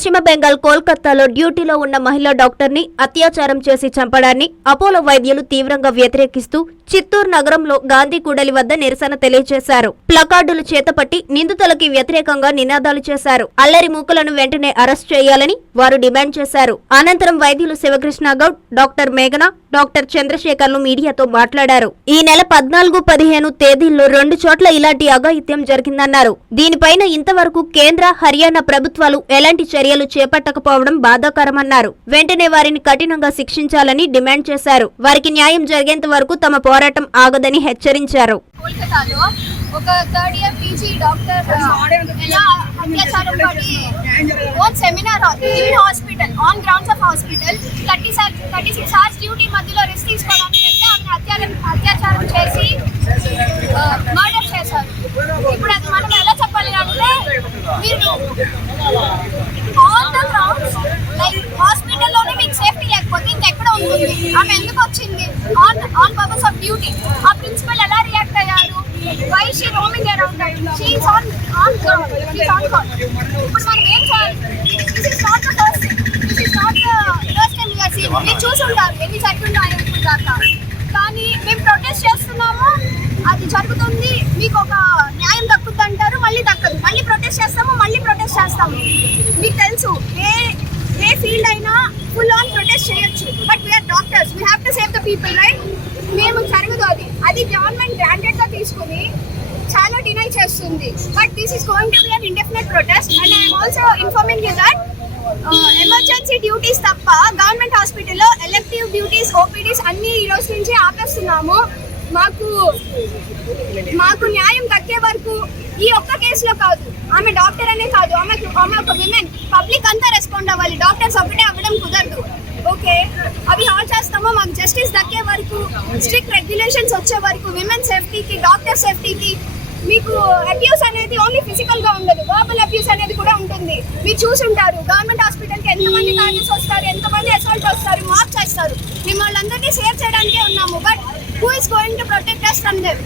పశ్చిమ బెంగాల్ కోల్కతాలో డ్యూటీలో ఉన్న మహిళా డాక్టర్ని అత్యాచారం చేసి చంపడాన్ని అపోలో వైద్యులు తీవ్రంగా వ్యతిరేకిస్తూ చిత్తూరు నగరంలో గాంధీ కూడలి వద్ద నిరసన తెలియజేశారు. ప్లకార్డులు చేతపట్టి నిందితులకి వ్యతిరేకంగా నినాదాలు చేశారు. అల్లరి మూకలను వెంటనే అరెస్ట్ చేయాలని వారు డిమాండ్ చేశారు. అనంతరం వైద్యులు శివకృష్ణ గౌడ్ డాక్టర్ మేఘన డాక్టర్ చంద్రశేఖర్లు మీడియాతో మాట్లాడారు. ఈ నెల పద్నాలుగు పదిహేను తేదీల్లో రెండు చోట్ల ఇలాంటి అఘాయిత్యం జరిగిందన్నారు. దీనిపైన ఇంతవరకు కేంద్ర హర్యానా ప్రభుత్వాలు ఎలాంటి చర్యలు చేపట్టకపోవడం బాధాకరమన్నారు. వెంటనే వారిని కఠినంగా శిక్షించాలని డిమాండ్ చేశారు. వారికి న్యాయం జరిగేంత వరకు తమ పోరాటం ఆగదని హెచ్చరించారు. ఒక థర్డ్ ఇయర్ పీజీ డాక్టర్ ఎలా అత్యాచారం పడి on seminar in hospital on grounds of hospital thirty sir thirty six hours duty మధ్యలో రెస్ట్ తీసుకోవడానికి వెళ్తే ఆమె అత్యాచారం అత్యాచారం చేసి మర్డర్ చేశారు. ఇప్పుడు అది మనం ఎలా చెప్పాలి అంటే మీరు ఆన్ ద గ్రౌండ్స్ లైక్ హాస్పిటల్లోనే మీకు సేఫ్టీ లేకపోతే ఇంకెక్కడ ఉంటుంది? ఆమె ఎందుకు వచ్చింది? On on purpose of duty ఆ ప్రిన్సిపల్ ఎలా why she roaming around she's on on ground she's on ground ఇప్పుడు మనం ఏం చేయాలి this is not the first this is not the first time you're seen మీరు చూసుంటారు ఎన్ని జరుగుతున్నాయో ఇప్పుడు దాకా కానీ మేము ప్రొటెస్ట్ చేస్తున్నాము. అది జరుగుతుంది. మీకు ఒక న్యాయం దక్కుద్ది అంటారు. మళ్ళీ దక్కదు. మళ్ళీ ప్రొటెస్ట్ చేస్తాము మళ్ళీ ప్రొటెస్ట్ చేస్తాము. మీకు తెలుసు ఏ ఏ ఫీల్డ్ అయినా ఫుల్ ఆన్ ప్రొటెస్ట్ చేయొచ్చు. But we're doctors we have to save the people right మేము జరగదు అది. అది గవర్నమెంట్ తీసుకుని చాలా డినై చేస్తుంది. But this is going to be an indefinite protest and I'm also informing you that emergency duties తప్ప government హాస్పిటల్లో ఎలెక్టివ్ డ్యూటీస్ ఓపీడీస్ అన్ని ఈ రోజు నుంచి ఆపేస్తున్నాము. మాకు మాకు న్యాయం దక్కే వరకు ఈ ఒక్క కేసులో కాదు ఆమె డాక్టర్ అనే కాదు ఆమె ఆమె ఒక విమెన్ పబ్లిక్ అంతా రెస్పాండ్ అవ్వాలి. డాక్టర్స్ ఒకటే అవ్వడం కుదరదు. ఓకే మాకు జస్టిస్ దక్కే వరకు స్ట్రిక్ట్ రెగ్యులేషన్స్ వచ్చే వరకు విమెన్ సేఫ్టీకి డాక్టర్ సేఫ్టీకి మీకు అబ్యూస్ అనేది ఓన్లీ ఫిజికల్గా ఉండదు. వర్బల్ అబ్యూస్ అనేది కూడా ఉంటుంది. మీరు చూసుంటారు గవర్నమెంట్ హాస్పిటల్కి ఎంతమంది డాక్టర్స్ వస్తారు ఎంతమంది అసాల్ట్ వస్తారు మార్క్ చేస్తారు. మేము వాళ్ళందరినీ సేవ్ చేయడానికే ఉన్నాము. But who is going to protect us from them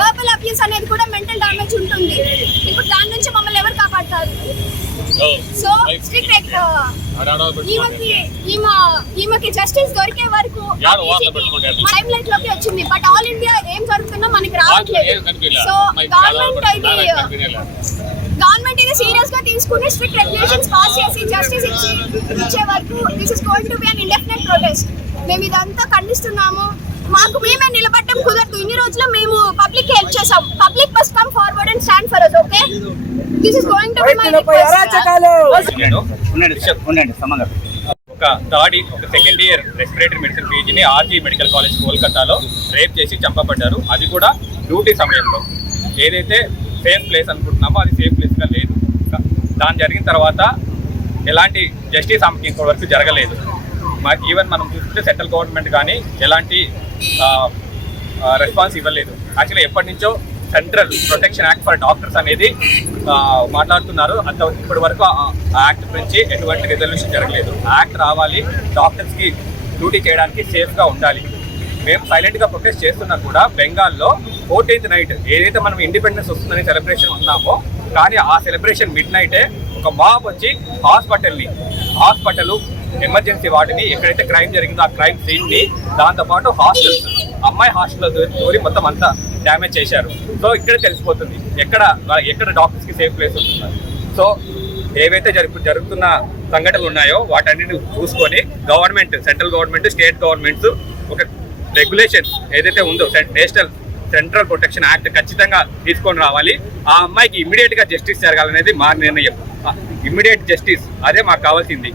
verbal abuse అనేది కూడా మెంటల్ డామేజ్ ఉంటుంది. ఇప్పుడు దాని నుంచి మమ్మల్ని ఎవరు కాపాడతారు? సో స్ట్రిక్ట్ ఈమెకి ఈమె ఈమెకి జస్టిస్ దొరికే వరకు యారు వార్తలు పెట్టుకుంటారు? టైం లైట్లోకి వచ్చింది. బట్ ఆల్ ఇండియా ఏం జరుగుతుందో మనకి రావట్లేదు. సో గవర్నమెంట్ ఇది గవర్నమెంట్ ఇది సీరియస్గా తీసుకుని స్ట్రిక్ట్ రెగ్యులేషన్స్ పాస్ చేసి జస్టిస్ ఇచ్చి ఇచ్చే వరకు this is going to be an indefinite protest మేము ఇదంతా ఖండిస్తున్నాము. మాకు మేమే నిలబడటం కుదరదు. ఇన్ని రోజులు మేము పబ్లిక్ హెల్ప్ చేసాం public must come forward and stand for us okay this is going to be my సమంగా. ఒక థర్డ్ ఒక సెకండ్ ఇయర్ రెస్పిరేటరీ మెడిసిన్ పీజీని ఆర్జీ మెడికల్ కాలేజ్ కోల్కతాలో రేప్ చేసి చంపబడ్డారు. అది కూడా డ్యూటీ సమయంలో. ఏదైతే సేఫ్ ప్లేస్ అనుకుంటున్నామో అది సేఫ్ ప్లేస్గా లేదు. దాని జరిగిన తర్వాత ఎలాంటి జస్టిస్ ఆమెకి ఇంతవరకు జరగలేదు. మా- ఈవెన్ మనం చూస్తే సెంట్రల్ గవర్నమెంట్ కానీ ఎలాంటి రెస్పాన్స్ ఇవ్వలేదు. యాక్చువల్లీ ఎప్పటి నుంచో central protection act for doctors అనేది మాట్లాడుతున్నారు. అంత ఇప్పటి వరకు ఆ యాక్ట్ గురించి ఎటువంటి రిజల్యూషన్ జరగలేదు. యాక్ట్ రావాలి డాక్టర్స్కి డ్యూటీ చేయడానికి సేఫ్గా ఉండాలి. మేము సైలెంట్గా ప్రొటెస్ట్ చేస్తున్నా కూడా బెంగాల్లో ఫోర్టీన్త్ నైట్ ఏదైతే మనం ఇండిపెండెన్స్ వస్తుందని సెలబ్రేషన్ ఉన్నామో కానీ ఆ సెలబ్రేషన్ మిడ్ నైటే ఒక మాబ్ వచ్చి హాస్పిటల్ని హాస్పిటల్ ఎమర్జెన్సీ వాటిని ఎక్కడైతే క్రైమ్ జరిగిందో ఆ క్రైమ్ సీన్ని దాంతోపాటు హాస్టల్స్ అమ్మాయి హాస్టల్లో దూరి మొత్తం అంతా డ్యామేజ్ చేశారు. సో ఇక్కడ తెలిసిపోతుంది ఎక్కడ ఎక్కడ డాక్టర్స్కి సేఫ్ ప్లేస్ ఉంటున్నారు సో ఏవైతే జరుపు జరుగుతున్న సంఘటనలు ఉన్నాయో వాటన్నిటిని చూసుకొని government central government state governments ఒక రెగ్యులేషన్ ఏదైతే ఉందో నేషనల్ సెంట్రల్ ప్రొటెక్షన్ యాక్ట్ ఖచ్చితంగా తీసుకొని రావాలి. ఆ అమ్మాయికి ఇమ్మీడియట్గా జస్టిస్ జరగాలనేది మా నిర్ణయం. ఇమ్మీడియట్ జస్టిస్ అదే మాకు కావాల్సింది.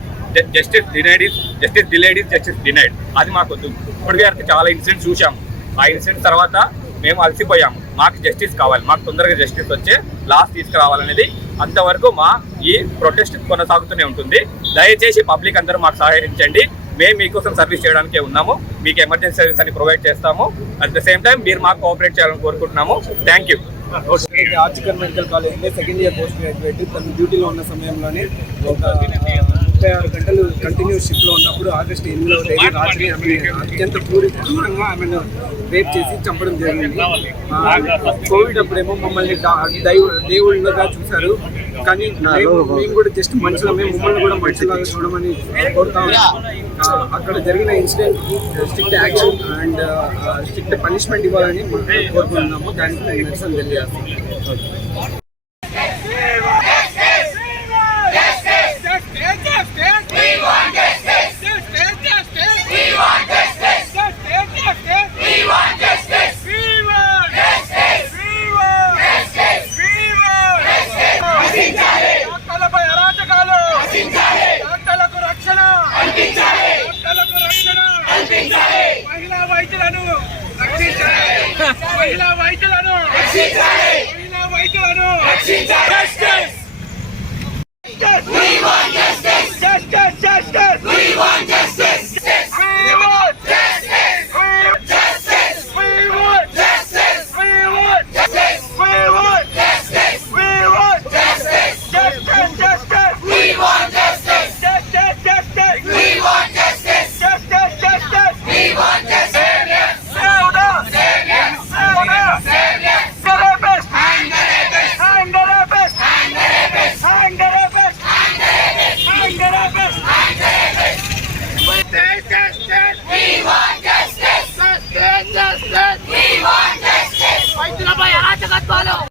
Justice denied is justice delayed is justice denied అది మాకు వద్దు ఇప్పటికే చాలా ఇన్సిడెంట్స్ చూసాము ఆ ఇన్సిడెంట్ తర్వాత మేము అలసిపోయాము. మాకు జస్టిస్ కావాలి. మాకు తొందరగా జస్టిస్ వచ్చే లాస్ తీసుకురావాలనేది అంతవరకు మా ఈ ప్రొటెస్ట్ కొనసాగుతూనే ఉంటుంది. దయచేసి పబ్లిక్ అందరూ మాకు సహకరించండి. మేము మీకోసం సర్వీస్ చేయడానికే ఉన్నాము. మీకు ఎమర్జెన్సీ సర్వీస్ అని ప్రొవైడ్ చేస్తాము. అట్ ద సేమ్ టైం మీరు మాకు కోఆపరేట్ చేయాలని కోరుకుంటున్నాము. Thank you ఆర్చికల్ medical college second year post graduate తన డ్యూటీలో ఉన్న సమయంలోనే ఒక ముప్పై ఆరు గంటలు కంటిన్యూస్ షిఫ్ట్లో ఉన్నప్పుడు ఆగస్టు ఎనిమిదవ తేదీ రాత్రి ఆమె అత్యంత క్రూరి క్రూరంగా ఆమెను రేప్ చేసి చంపడం జరిగింది. ఆ, కోవిడ్ అప్పుడేమో మమ్మల్ని దేవుళ్ళగా చూశారు. కానీ మేము కూడా జస్ట్ మనుషులమే మమ్మల్ని కూడా మనుషులాగా చూడమని కోరుతా అక్కడ జరిగిన incident strict action and strict punishment ఇవ్వాలని మనం కోరుకుంటున్నాము. దానికి నిరసన తెలియజేస్తాం. మహిళా వైద్యులను రక్షించాలి మహిళా వైద్యులను మహిళా వైద్యులను Justice! Justice! Justice, justice! We want justice! We no, no.